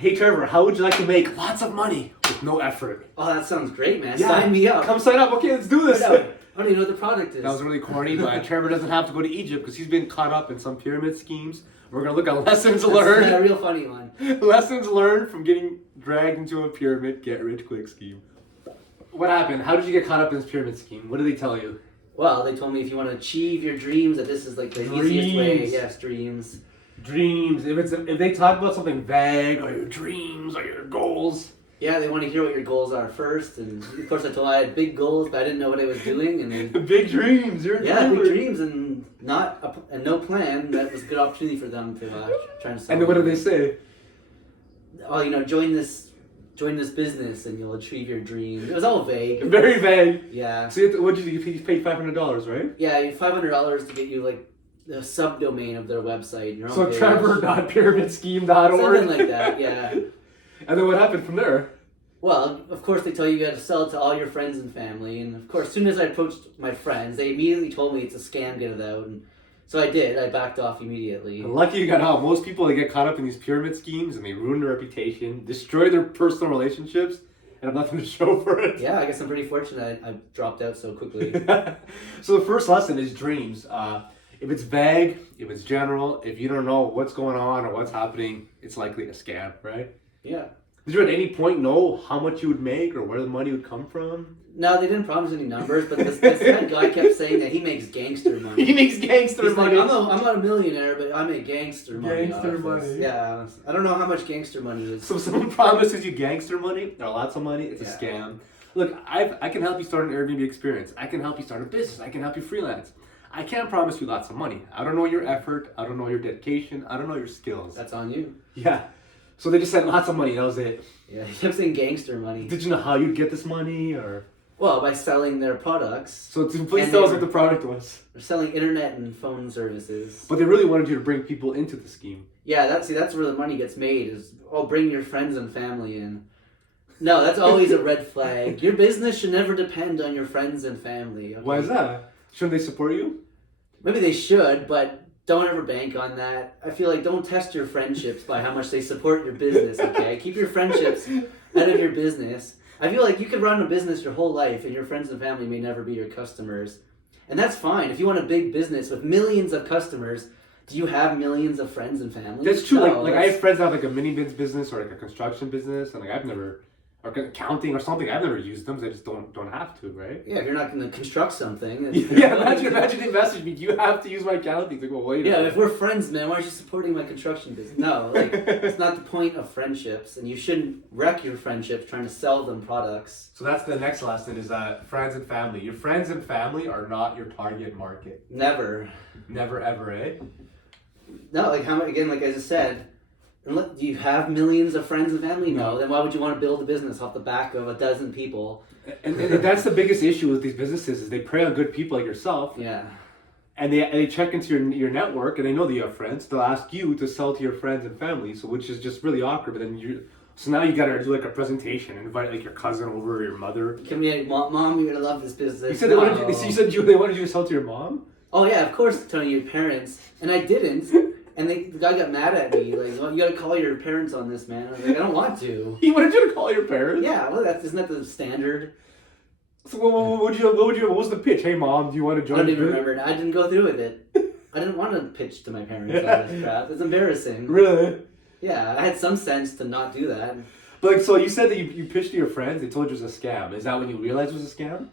Hey Trevor, how would you like to make lots of money with no effort? Oh, that sounds great, man. Yeah. Sign me up. Come sign up. Okay, let's do this. I don't even know what the product is. That was really corny, but Trevor doesn't have to go to Egypt because he's been caught up in some pyramid schemes. We're going to look at lessons That's learned. a real funny one. Lessons learned from getting dragged into a pyramid get rich quick scheme. What happened? How did you get caught up in this pyramid scheme? What did they tell you? Well, they told me if you want to achieve your dreams, that this is like the easiest way. Yes, dreams. Dreams. If they talk about something vague or your dreams or your goals. Yeah, they want to hear what your goals are first, and of course I had big goals, but I didn't know what I was doing, and then, Big dreams. You're a dreamer. big dreams, and no plan. That was a good opportunity for them to try and. And then what did they say? Oh, join this business, and you'll achieve your dream. It was all vague. Very vague. Yeah. So what did you do? You paid $500, right? Yeah, $500 to get you like the subdomain of their website. Your own So page. Trevor.pyramidscheme.org. Something like that, yeah. And then what happened from there? Well, of course they tell you got to sell it to all your friends and family, and of course as soon as I approached my friends, they immediately told me it's a scam, get it out, and so I did. I backed off immediately. Lucky you got out. Most people, they get caught up in these pyramid schemes and they ruin their reputation, destroy their personal relationships, and have nothing to show for it. Yeah, I guess I'm pretty fortunate I dropped out so quickly. So the first lesson is dreams. If it's vague, if it's general, if you don't know what's going on or what's happening, it's likely a scam, right? Yeah. Did you at any point know how much you would make or where the money would come from? No, they didn't promise any numbers, but this guy kept saying that he makes gangster money. He makes gangster He's money. like, I'm not a millionaire, but I make gangster money. Gangster off this." money. Yeah. I don't know how much gangster money is. So if someone promises you gangster money or lots of money, it's a Yeah. scam. Look, I can help you start an Airbnb experience. I can help you start a business. I can help you freelance. I can't promise you lots of money. I don't know your effort. I don't know your dedication. I don't know your skills. That's on you. Yeah. So they just said lots of money. That was it. Yeah, he kept saying gangster money. Did you know how you'd get this money or? Well, by selling their products. So please And tell they us what the product was. They're selling internet and phone services. But they really wanted you to bring people into the scheme. Yeah, that's where the money gets made is, bring your friends and family in. No, that's always a red flag. Your business should never depend on your friends and family. Okay? Why is that? Shouldn't they support you? Maybe they should, but don't ever bank on that. I feel like don't test your friendships by how much they support your business, okay? Keep your friendships out of your business. I feel like you could run a business your whole life and your friends and family may never be your customers. And that's fine. If you want a big business with millions of customers, do you have millions of friends and family? That's true. No, Like I have friends that have like a mini biz business or like a construction business, and like I've never, or accounting or something. I've never used them. So I just don't have to, right? Yeah, if you're not going to construct something. then- Yeah, imagine they message me. You have to use my accounting. It's like, well, wait. a Yeah, minute. if we're friends, man, why aren't you supporting my construction business? No, like, it's not the point of friendships, and you shouldn't wreck your friendships trying to sell them products. So that's the next lesson: is friends and family. Your friends and family are not your target market. Never. Never ever, eh? No, like like I just said, do you have millions of friends and family? No. Then why would you want to build a business off the back of a dozen people? And that's the biggest issue with these businesses is they prey on good people like yourself. Yeah. And they check into your network and they know that you have friends. They'll ask you to sell to your friends and family, so which is just really awkward. But then so now you gotta do like a presentation and invite like your cousin over or your mother. Can we, Mom, you're gonna love this business. You said they wanted you to sell to your mom? Oh yeah, of course, telling your parents, and I didn't. And the guy got mad at me, like, well, you gotta call your parents on this, man. I was like, I don't want to. He wanted you to call your parents? Yeah, well, isn't that the standard? So what was the pitch? Hey mom, do you want to join? I don't even remember. I didn't go through with it. I didn't want to pitch to my parents all this crap. It's embarrassing. Really? Yeah, I had some sense to not do that. But like, so you said that you pitched to your friends. They told you it was a scam. Is that when you realized it was a scam?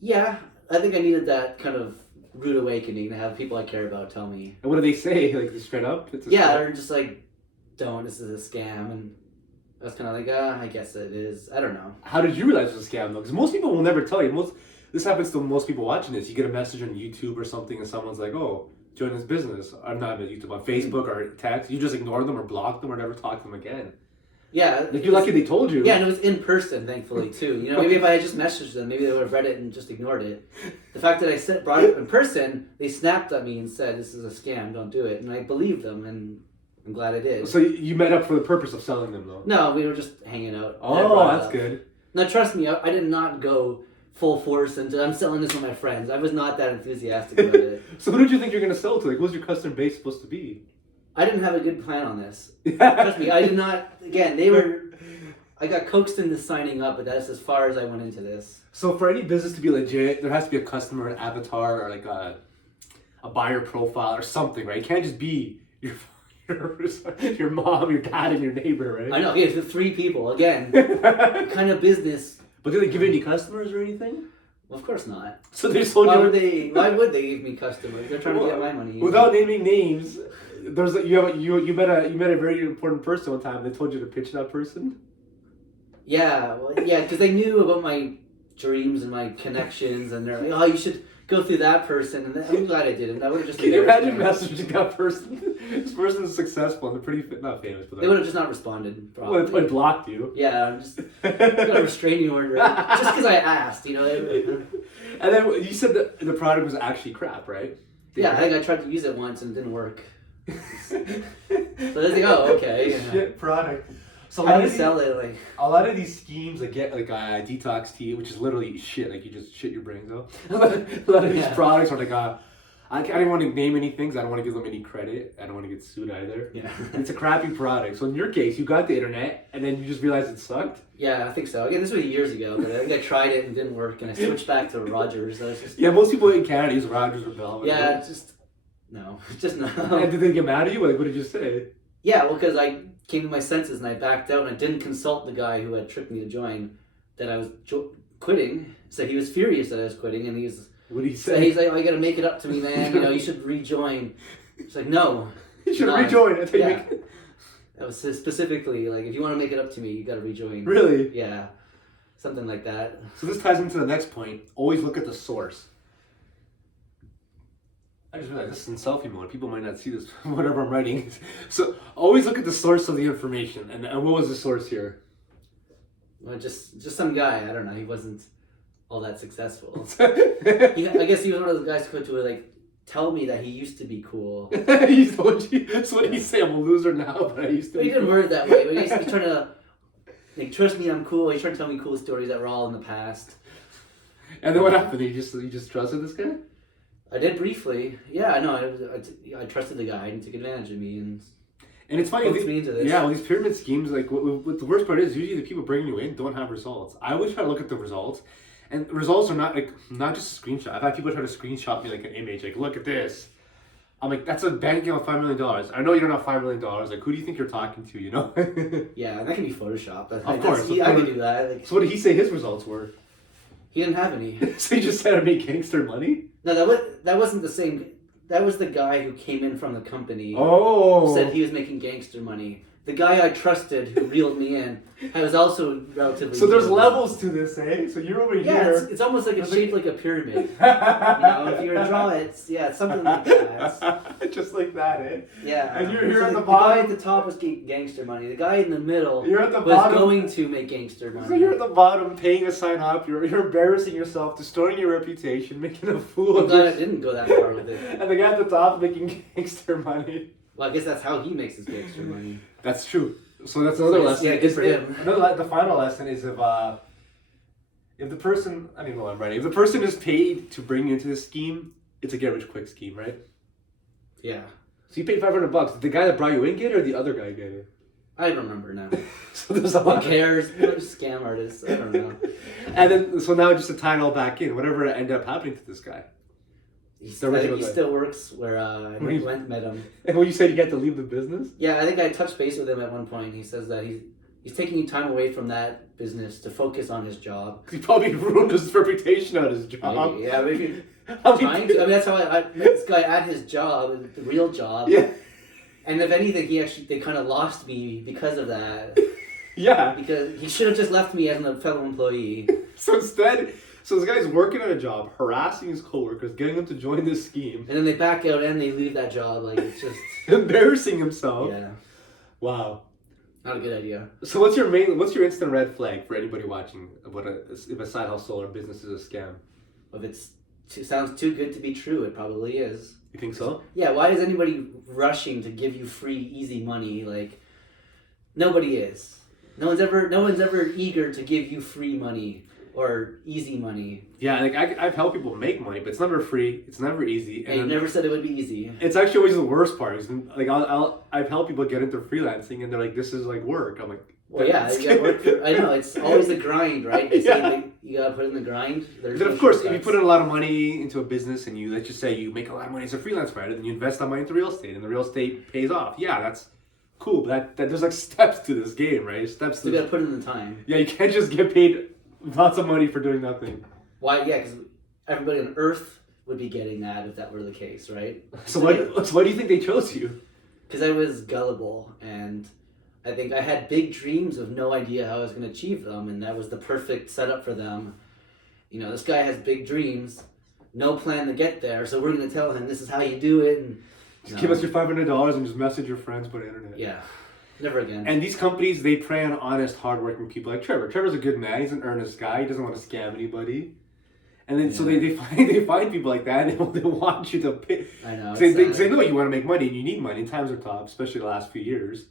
Yeah, I think I needed that kind of rude awakening to have people I care about tell me. And what do they say? Like straight up? It's a Yeah, scam? they're just like, don't, this is a scam. And I was kind of like, I guess it is. I don't know. How did you realize it was a scam though? Because most people will never tell you. This happens to most people watching this. You get a message on YouTube or something, and someone's like, "Oh, join this business." I'm not on YouTube, on Facebook or text. You just ignore them or block them or never talk to them again. Yeah. Like you're lucky they told you. Yeah, and it was in person, thankfully, too. Maybe if I had just messaged them, maybe they would have read it and just ignored it. The fact that I brought it up in person, they snapped at me and said, this is a scam, don't do it. And I believed them, and I'm glad I did. So you met up for the purpose of selling them though? No, we were just hanging out. Oh, that's good. Now, trust me, I did not go full force into, I'm selling this with my friends. I was not that enthusiastic about it. So who did you think you're going to sell to? Like, what's your customer base supposed to be? I didn't have a good plan on this. Trust me, I did not. Again, I got coaxed into signing up, but that's as far as I went into this. So for any business to be legit, there has to be a customer avatar or like a buyer profile or something, right? It can't just be your mom, your dad, and your neighbor, right? I know. Okay, so 3 people. Again, what kind of business? But do they give you any customers or anything? Well, of course not. So they sold Why you. would they? Why would they give me customers? They're trying to get my money. Without naming names, there's you met a very important person one time. They told you to pitch that person. Yeah, well, yeah, because they knew about my dreams and my connections, and they're like, "Oh, you should go through that person." And I'm glad I didn't. I would have just. Can you imagine messaging that person? This person is successful and they're pretty not famous, but they would have just not responded. Probably. Well, they blocked you. Yeah, I'm just got a restraining order just because I asked. You know. And then you said that the product was actually crap, right? Yeah, I think I tried to use it once and it didn't work. So I was like, "Oh, okay." Yeah. Shit product. So how do you sell it? Like a lot of these schemes, like get like detox tea, which is literally shit. Like you just shit your brains out. A lot of these products are like I don't want to name any things. I don't want to give them any credit. I don't want to get sued either. Yeah. And it's a crappy product. So in your case, you got the internet and then you just realized it sucked. Yeah, I think so. Again, this was years ago, but I think I tried it and it didn't work, and I switched back to Rogers. I was just Most people in Canada use Rogers or Bell. yeah, just no. And did they get mad at you? Like, what did you say? Yeah, well, because I came to my senses and I backed out and I didn't consult the guy who had tricked me to join that I was quitting. So he was furious that I was quitting, and what did he so say? he's like, "Oh, you got to make it up to me, man. You know, you should rejoin." It's like, no, You should rejoin. That's how you yeah. make it. That was specifically like, if you want to make it up to me, you got to rejoin. Really? Yeah, something like that. So this ties into the next point. Always look at the source. I just realized this is in selfie mode. People might not see this, whatever I'm writing. So always look at the source of the information. And what was the source here? Well, just some guy. I don't know. He wasn't all that successful. I guess he was one of those guys who would like tell me that he used to be cool. He told you. That's what he say. I'm a loser now, but I used to. But be he didn't cool. word it that way. But he's trying to like trust me. I'm cool. He's trying to tell me cool stories that were all in the past. And then what happened? You just trusted this guy? I did briefly. Yeah, I know. I trusted the guy and he took advantage of me and it's funny. coaxed me into this. Yeah, well, these pyramid schemes, like, what the worst part is, usually the people bringing you in don't have results. I always try to look at the results, and the results are not just a screenshot. I've had people try to screenshot me like an image, like, look at this. I'm like, that's a bank account of $5 million. I know you don't have $5 million. Like, who do you think you're talking to? You know? Yeah, and that can be photoshopped. Of course. I could do that. Like, So what did he say his results were? he didn't have any. So he just said I make gangster money? No, that wasn't the same. That was the guy who came in from the company. Oh. Said he was making gangster money. The guy I trusted who reeled me in, I was also relatively. So there's young. levels to this, eh? So you're over Yeah, here. it's almost like it's shaped like a pyramid. You know, if you were to draw it, it's something like that. Just like that, eh? Yeah. And you're here So at the the bottom. guy at the top was gangster money. The guy in the middle You're at the was bottom. going to make gangster money. So you're at the bottom, paying a sign up. You're embarrassing yourself, destroying your reputation, making a fool I'm of glad I yourself. didn't go that far with it. And the guy at the top making gangster money. Well, I guess that's how he makes his gangster money. That's true. So that's another So, lesson. yeah, good for him. The final lesson is if the person, I don't even know what I'm writing. If the person is paid to bring you into this scheme, it's a get rich quick scheme, right? Yeah. So you paid $500. Did the guy that brought you in get it, or the other guy get it? I don't remember now. So there's a Who lot. cares? They're just scam artists. I don't know. And then, so now just to tie it all back in, whatever ended up happening to this guy. He The original guy. still works where I When he- went met him. And when you said you had to leave the business? Yeah, I think I touched base with him at one point. He says that he's taking time away from that business to focus on his job. He probably ruined his reputation at his job. Maybe. Yeah, maybe. I mean, Trying to. I mean, that's how I met this guy at his job, the real job. Yeah. And if anything, they kind of lost me because of that. Yeah. Because he should have just left me as a fellow employee. So instead, so this guy's working at a job, harassing his coworkers, getting them to join this scheme, And then they back out and they leave that job. Like, it's just, embarrassing himself. yeah, Wow. not a good idea. So what's your instant red flag for anybody watching about if a side hustle or business is a scam? If sounds too good to be true, it probably is. You think so? Yeah, why is anybody rushing to give you free, easy money? Like, nobody is. No one's ever eager to give you free money. or easy money. Yeah, like I've helped people make money, but it's never free. It's never easy. And you never said it would be easy. It's actually always the worst part. Like I've helped people get into freelancing, and they're like, "This is like work." I'm like, well, yeah, you gotta work I know it's always the grind, right? They say like, you gotta put in the grind. Then of course, if you put in a lot of money into a business, and you let's just say you make a lot of money as a freelance writer, then you invest that money into real estate, and the real estate pays off. Yeah, that's cool, but that there's like steps to this game, right? Steps. You gotta put in the time. Yeah, you can't just get paid lots of money for doing nothing. Why? Yeah, because everybody on Earth would be getting that if that were the case, right? So why do you think they chose you? Because I was gullible, and I think I had big dreams with no idea how I was going to achieve them, and that was the perfect setup for them. You know, this guy has big dreams, no plan to get there, so we're going to tell him this is how you do it. And just give us your $500 and just message your friends by the internet. Yeah, never again. And these companies, they prey on honest, hardworking people like Trevor. Trevor's a good man. He's an earnest guy. He doesn't want to scam anybody. And then so they find people like that, and they want you to pay. I know. They know you want to make money and you need money. And times are tough, especially the last few years.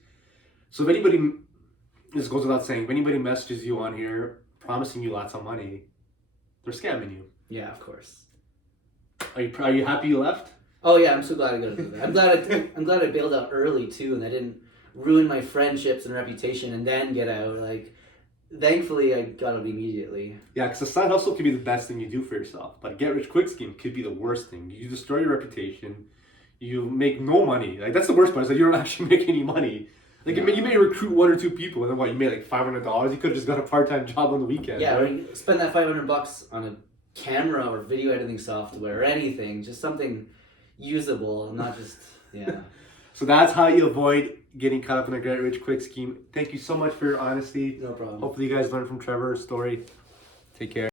So if anybody, this goes without saying, if anybody messages you on here promising you lots of money, they're scamming you. Yeah, of course. Are you happy you left? Oh yeah, I'm so glad I got to do that. I'm glad I bailed out early too, and I didn't ruin my friendships and reputation and then get out. Like, thankfully, I got out immediately. Yeah, because a side hustle could be the best thing you do for yourself, but a get-rich-quick scheme could be the worst thing. You destroy your reputation. You make no money. Like, that's the worst part. Is like you don't actually make any money. Like, you may recruit 1 or 2 people, and then what? You made like $500. You could have just got a part-time job on the weekend. Yeah, right? or you spend that $500 on a camera or video editing software or anything, just something usable, not just So that's how you avoid getting caught up in a get-rich-quick scheme. Thank you so much for your honesty. No problem. Hopefully you guys learned from Trevor's story. Take care.